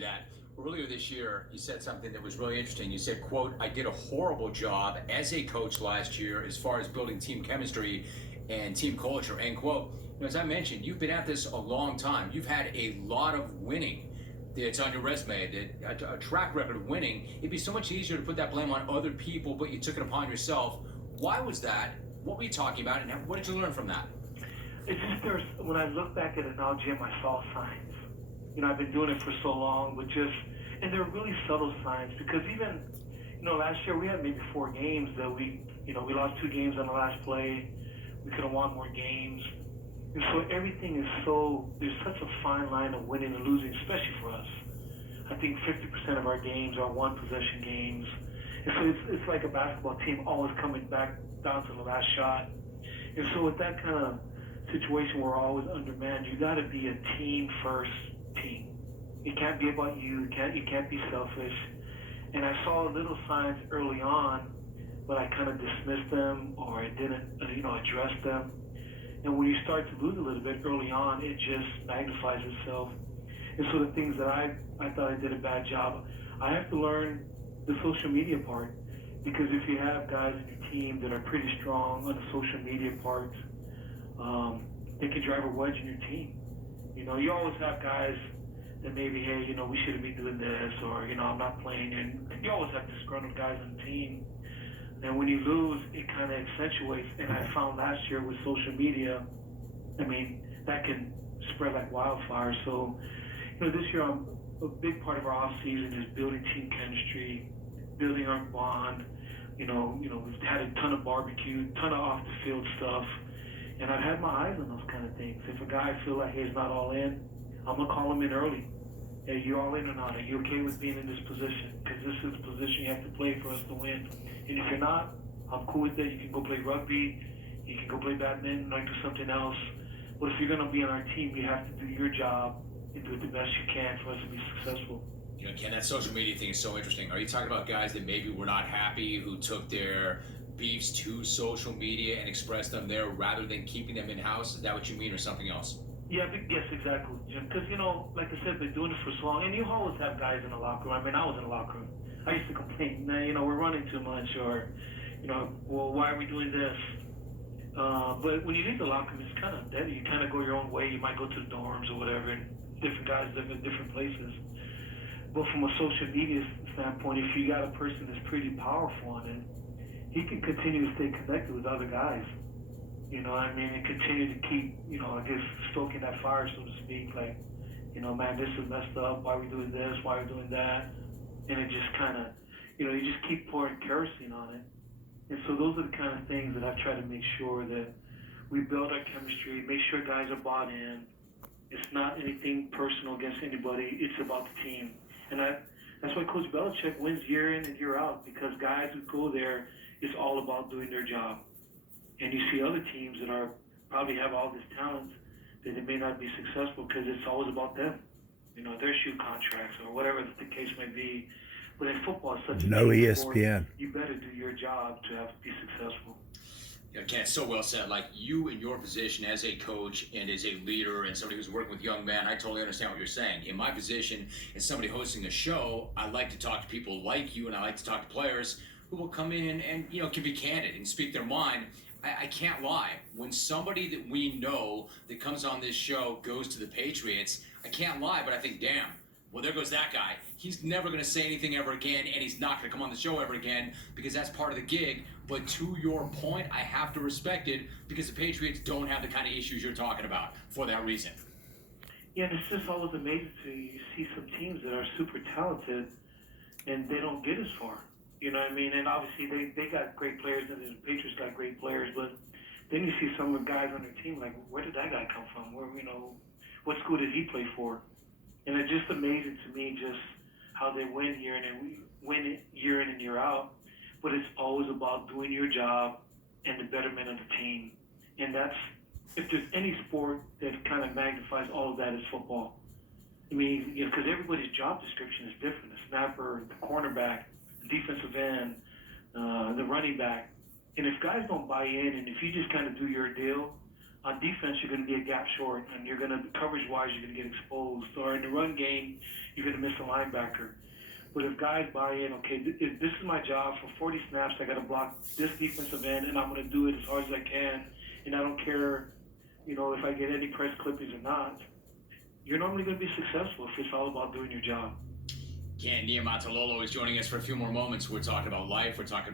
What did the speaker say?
That earlier this year you said something that was really interesting. You said, quote, I did a horrible job as a coach last year as far as building team chemistry and team culture, end quote. As I mentioned, you've been at this a long time. You've had a lot of winning that's on your resume, that a track record of winning. It'd be so much easier to put that blame on other people, but you took it upon yourself. Why was that? What were you talking about, and what did you learn from that? It's just when I look back at it now, Jim, I saw signs. I've been doing it for so long, but and they're really subtle signs because even, last year we had maybe 4 games that we lost 2 games on the last play. We could have won more games. And so everything is there's such a fine line of winning and losing, especially for us. I think 50% of our games are one possession games. And so it's like a basketball team always coming back down to the last shot. And so with that kind of situation where we're always undermanned, you got to be a team first team. It can't be about you. You can't be selfish. And I saw little signs early on, but I kind of dismissed them or I didn't, address them. And when you start to lose a little bit early on, it just magnifies itself. And so the things that I thought I did a bad job, I have to learn the social media part because if you have guys in your team that are pretty strong on the social media part, they can drive a wedge in your team. You always have guys that maybe, hey, we shouldn't be doing this, or, I'm not playing. And you always have disgruntled guys on the team. And when you lose, it kind of accentuates. And I found last year with social media, that can spread like wildfire. So, this year, a big part of our off season is building team chemistry, building our bond. We've had a ton of barbecue, ton of off the field stuff. And I've had my eyes on those kind of things. If a guy feels like he's not all in, I'm going to call him in early. Hey, you all in or not? Are you okay with being in this position? Because this is the position you have to play for us to win. And if you're not, I'm cool with that. You can go play rugby. You can go play badminton or do something else. But if you're going to be on our team, you have to do your job and do it the best you can for us to be successful. Ken, that social media thing is so interesting. Are you talking about guys that maybe were not happy, who took their beefs to social media and expressed them there rather than keeping them in-house? Is that what you mean, or something else? Yeah, yes, exactly, Jim. Because, like I said, been doing it for so long. And you always have guys in the locker room. I was in the locker room. I used to complain, we're running too much, or, well, why are we doing this? But when you leave the locker room, it's kind of dead. You kind of go your own way. You might go to the dorms or whatever, and different guys live in different places. But from a social media standpoint, if you got a person that's pretty powerful on it, he can continue to stay connected with other guys. And continue to keep, stoking that fire, so to speak. Like, man, this is messed up. Why are we doing this? Why are we doing that? And it just kind of, you just keep pouring kerosene on it. And so those are the kind of things that I've tried to make sure that we build our chemistry, make sure guys are bought in. It's not anything personal against anybody. It's about the team. And that's why Coach Belichick wins year in and year out, because guys who go there, it's all about doing their job. And you see other teams that probably have all this talent that they may not be successful because it's always about them, their shoe contracts or whatever the case may be. But in football, it's such a no team ESPN. sport. You better do your job to be successful. Ken, so well said. Like, you in your position as a coach and as a leader and somebody who's working with young men, I totally understand what you're saying. In my position as somebody hosting a show, I like to talk to people like you, and I like to talk to players who will come in and, can be candid and speak their mind. I can't lie. When somebody that we know that comes on this show goes to the Patriots, I can't lie, but I think, damn, well, there goes that guy. He's never going to say anything ever again, and he's not going to come on the show ever again because that's part of the gig. But to your point, I have to respect it because the Patriots don't have the kind of issues you're talking about for that reason. Yeah, and it's just always amazing to you see some teams that are super talented and they don't get as far. And obviously they got great players, and the Patriots got great players, but then you see some of the guys on their team, like, where did that guy come from? What school did he play for? And it's just amazing to me just how they win year in and year out. But it's always about doing your job and the betterment of the team. And that's, if there's any sport that kind of magnifies all of that, is football. Because everybody's job description is different. The snapper, the cornerback, the defensive end, the running back. And if guys don't buy in, and if you just kind of do your deal, on defense, you're going to be a gap short, and you're going to coverage-wise, you're going to get exposed. Or in the run game, you're going to miss a linebacker. But if guys buy in, okay, if this is my job for 40 snaps, I got to block this defensive end, and I'm going to do it as hard as I can, and I don't care, if I get any press clippings or not. You're normally going to be successful if it's all about doing your job. Ken Niumatalolo is joining us for a few more moments. We're talking about life. We're talking